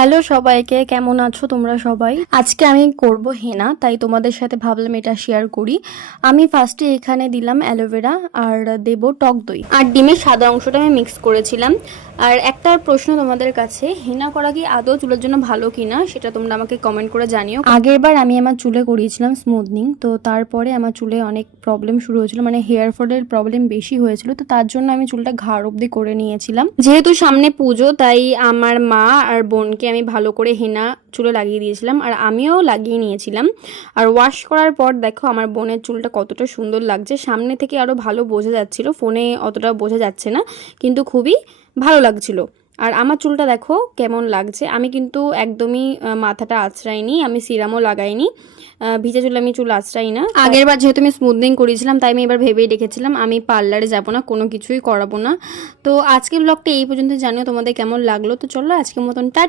Hello সবাইকে, কেমন আছো তোমরা সবাই? আজকে আমি করব হেনা, তাই তোমাদের সাথে ভাবলাম এটা শেয়ার করি। আমি ফার্স্টে এখানে দিলাম অ্যালোভেরা আর দেব টক দই আর ডিমের সাদা অংশটা আমি মিক্স করেছিলাম। আর একটা প্রশ্ন তোমাদের কাছে, হেনা করা কি আদৌ চুলের জন্য ভালো কিনা সেটা তোমরা আমাকে কমেন্ট করে জানিও। আগেরবার আমি আমার চুলে করিয়েছিলাম স্মুথনিং, তো তারপরে আমার চুলে অনেক প্রবলেম শুরু হয়েছিল, মানে হেয়ার ফলের প্রবলেম বেশি হয়েছিল, তো তার জন্য আমি চুলটা ঘাড় অবধি করে নিয়েছিলাম। যেহেতু সামনে পুজো, তাই আমার মা আর বোনকে আমি ভালো করে হেনা চুলে লাগিয়ে দিয়েছিলাম আর আমিও লাগিয়ে নিয়েছিলাম। আর ওয়াশ করার পর দেখো আমার বোনের চুলটা কতটা সুন্দর লাগছে, সামনে থেকে আরও ভালো বোঝা যাচ্ছিল, ফোনে অতটা বোঝা যাচ্ছে না, কিন্তু খুবই ভালো লাগছিল। আর আমার চুলটা দেখো কেমন লাগছে। আমি কিন্তু একদমই মাথাটা আঁচড়াইনি, আমি সিরামও লাগাইনি, ভিজে চুলে আমি চুল আঁচড়াই না। আগের বার যেহেতু আমি স্মুথনিং করেছিলাম, তাই আমি এবার ভেবেই রেখেছিলাম আমি পার্লারে যাব না, কোনো কিছুই করাবো না। তো আজকের ব্লগটা এই পর্যন্ত, জানিও তোমাদের কেমন লাগলো। তো চলো আজকের মতন টাটা।